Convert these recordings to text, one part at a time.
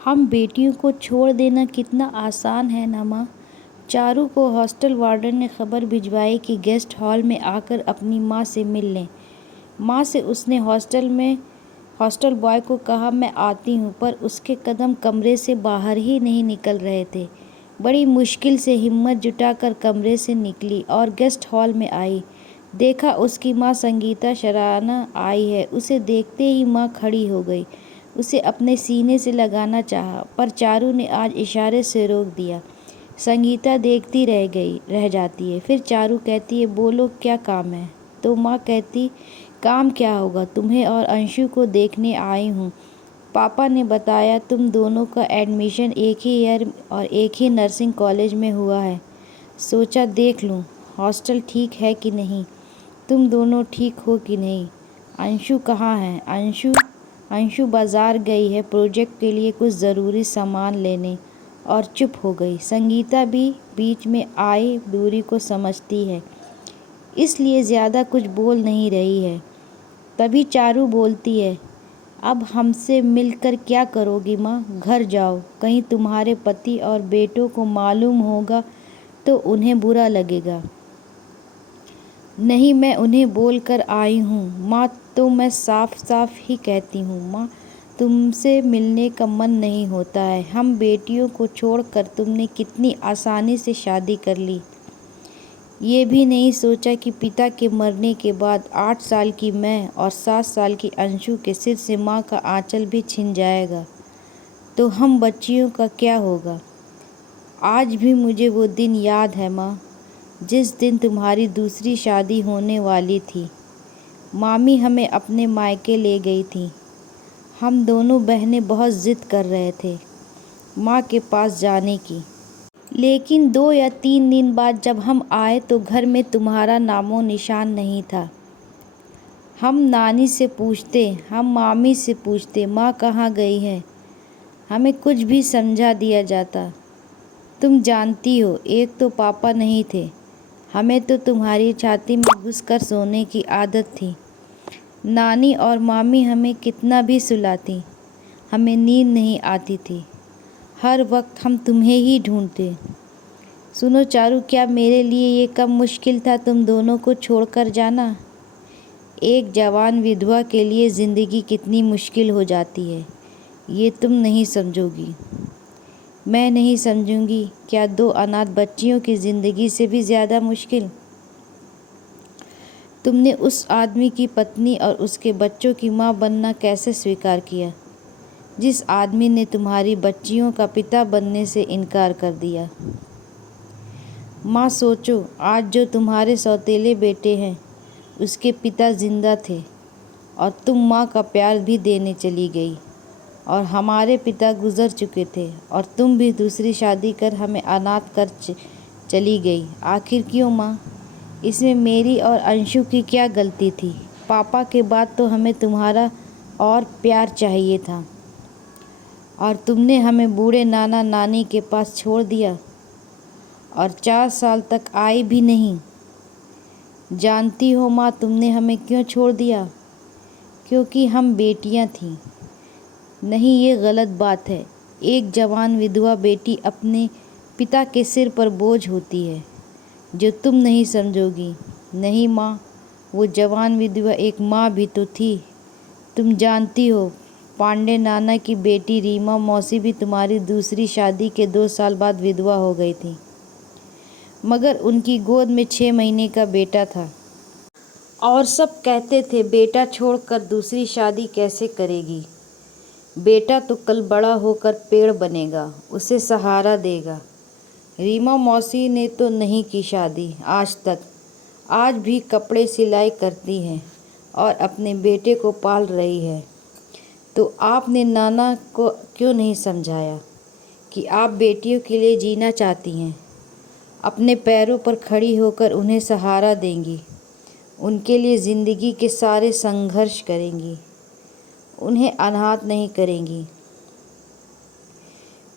हम बेटियों को छोड़ देना कितना आसान है ना माँ। चारू को हॉस्टल वार्डन ने खबर भिजवाई कि गेस्ट हॉल में आकर अपनी माँ से मिल लें। माँ से उसने हॉस्टल बॉय को कहा मैं आती हूँ, पर उसके कदम कमरे से बाहर ही नहीं निकल रहे थे। बड़ी मुश्किल से हिम्मत जुटाकर कमरे से निकली और गेस्ट हॉल में आई। देखा उसकी माँ संगीता शराना आई है। उसे देखते ही माँ खड़ी हो गई। उसे अपने सीने से लगाना चाहा, पर चारू ने आज इशारे से रोक दिया। संगीता देखती रह जाती है। फिर चारू कहती है बोलो क्या काम है। तो माँ कहती काम क्या होगा, तुम्हें और अंशु को देखने आई हूँ। पापा ने बताया तुम दोनों का एडमिशन एक ही ईयर और एक ही नर्सिंग कॉलेज में हुआ है। सोचा देख लूँ हॉस्टल ठीक है कि नहीं, तुम दोनों ठीक हो कि नहीं। अंशु कहाँ है। अंशु बाज़ार गई है प्रोजेक्ट के लिए कुछ ज़रूरी सामान लेने, और चुप हो गई। संगीता भी बीच में आई दूरी को समझती है, इसलिए ज़्यादा कुछ बोल नहीं रही है। तभी चारू बोलती है अब हमसे मिलकर क्या करोगी माँ, घर जाओ, कहीं तुम्हारे पति और बेटों को मालूम होगा तो उन्हें बुरा लगेगा। नहीं, मैं उन्हें बोल कर आई हूँ माँ, तो मैं साफ साफ ही कहती हूँ माँ, तुमसे मिलने का मन नहीं होता है। हम बेटियों को छोड़कर तुमने कितनी आसानी से शादी कर ली। ये भी नहीं सोचा कि पिता के मरने के बाद 8 साल की मैं और 7 साल की अंशु के सिर से माँ का आंचल भी छिन जाएगा, तो हम बच्चियों का क्या होगा। आज भी मुझे वो दिन याद है माँ, जिस दिन तुम्हारी दूसरी शादी होने वाली थी। मामी हमें अपने मायके ले गई थी। हम दोनों बहनें बहुत ज़िद कर रहे थे माँ के पास जाने की, लेकिन 2 या 3 दिन बाद जब हम आए तो घर में तुम्हारा नामो निशान नहीं था। हम नानी से पूछते, हम मामी से पूछते माँ कहाँ गई है, हमें कुछ भी समझा दिया जाता। तुम जानती हो, एक तो पापा नहीं थे, हमें तो तुम्हारी छाती में घुसकर सोने की आदत थी। नानी और मामी हमें कितना भी सुलाती, हमें नींद नहीं आती थी। हर वक्त हम तुम्हें ही ढूंढते। सुनो चारू, क्या मेरे लिए ये कम मुश्किल था तुम दोनों को छोड़कर जाना। एक जवान विधवा के लिए ज़िंदगी कितनी मुश्किल हो जाती है, ये तुम नहीं समझोगी। मैं नहीं समझूंगी। क्या 2 अनाथ बच्चियों की ज़िंदगी से भी ज़्यादा मुश्किल। तुमने उस आदमी की पत्नी और उसके बच्चों की माँ बनना कैसे स्वीकार किया, जिस आदमी ने तुम्हारी बच्चियों का पिता बनने से इनकार कर दिया। माँ सोचो, आज जो तुम्हारे सौतेले बेटे हैं उसके पिता जिंदा थे और तुम माँ का प्यार भी देने चली गई, और हमारे पिता गुजर चुके थे और तुम भी दूसरी शादी कर हमें अनाथ कर चली गई। आखिर क्यों माँ, इसमें मेरी और अंशु की क्या गलती थी। पापा के बाद तो हमें तुम्हारा और प्यार चाहिए था, और तुमने हमें बूढ़े नाना नानी के पास छोड़ दिया, और 4 साल तक आई भी नहीं। जानती हो माँ, तुमने हमें क्यों छोड़ दिया, क्योंकि हम बेटियाँ थीं। नहीं, ये गलत बात है। एक जवान विधवा बेटी अपने पिता के सिर पर बोझ होती है, जो तुम नहीं समझोगी। नहीं माँ, वो जवान विधवा एक माँ भी तो थी। तुम जानती हो, पांडे नाना की बेटी रीमा मौसी भी तुम्हारी दूसरी शादी के 2 साल बाद विधवा हो गई थी, मगर उनकी गोद में 6 महीने का बेटा था। और सब कहते थे बेटा छोड़कर दूसरी शादी कैसे करेगी। बेटा तो कल बड़ा होकर पेड़ बनेगा, उसे सहारा देगा। रीमा मौसी ने तो नहीं की शादी आज तक। आज भी कपड़े सिलाई करती है और अपने बेटे को पाल रही है। तो आपने नाना को क्यों नहीं समझाया कि आप बेटियों के लिए जीना चाहती हैं, अपने पैरों पर खड़ी होकर उन्हें सहारा देंगी, उनके लिए ज़िंदगी के सारे संघर्ष करेंगी, उन्हें अनाथ नहीं करेंगी।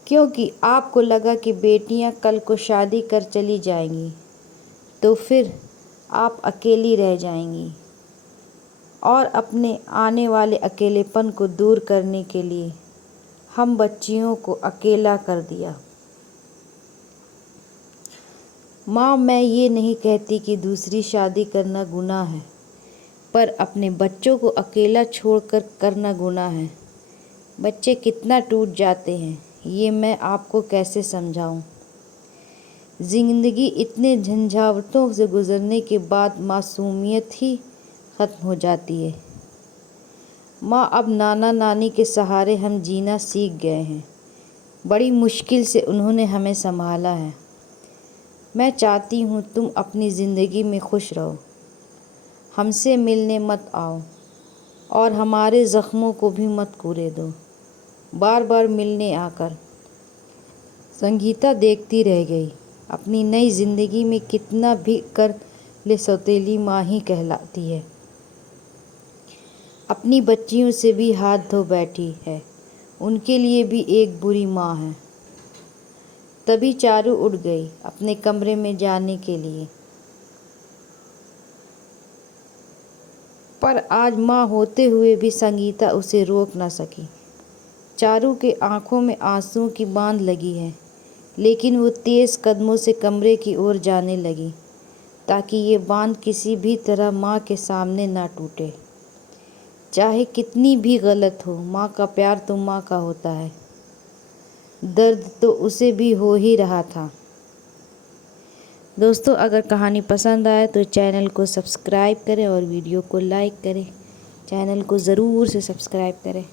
क्योंकि आपको लगा कि बेटियां कल को शादी कर चली जाएंगी तो फिर आप अकेली रह जाएंगी, और अपने आने वाले अकेलेपन को दूर करने के लिए हम बच्चियों को अकेला कर दिया। माँ, मैं ये नहीं कहती कि दूसरी शादी करना गुनाह है, पर अपने बच्चों को अकेला छोड़कर करना गुनाह है। बच्चे कितना टूट जाते हैं, ये मैं आपको कैसे समझाऊं। ज़िंदगी इतने झंझावतों से गुज़रने के बाद मासूमियत ही ख़त्म हो जाती है। माँ, अब नाना नानी के सहारे हम जीना सीख गए हैं। बड़ी मुश्किल से उन्होंने हमें संभाला है। मैं चाहती हूँ तुम अपनी ज़िंदगी में खुश रहो। हमसे मिलने मत आओ और हमारे ज़ख्मों को भी मत कूरे दो बार बार मिलने आकर। संगीता देखती रह गई। अपनी नई ज़िंदगी में कितना भी कर ले, सौतेली माँ ही कहलाती है। अपनी बच्चियों से भी हाथ धो बैठी है, उनके लिए भी एक बुरी माँ है। तभी चारू उठ गई अपने कमरे में जाने के लिए, पर आज माँ होते हुए भी संगीता उसे रोक न सकी। चारू के आंखों में आंसुओं की बांध लगी है, लेकिन वो तेज़ कदमों से कमरे की ओर जाने लगी ताकि ये बांध किसी भी तरह माँ के सामने ना टूटे। चाहे कितनी भी गलत हो, माँ का प्यार तो माँ का होता है। दर्द तो उसे भी हो ही रहा था। दोस्तों, अगर कहानी पसंद आए तो चैनल को सब्सक्राइब करें और वीडियो को लाइक करें। चैनल को ज़रूर से सब्सक्राइब करें।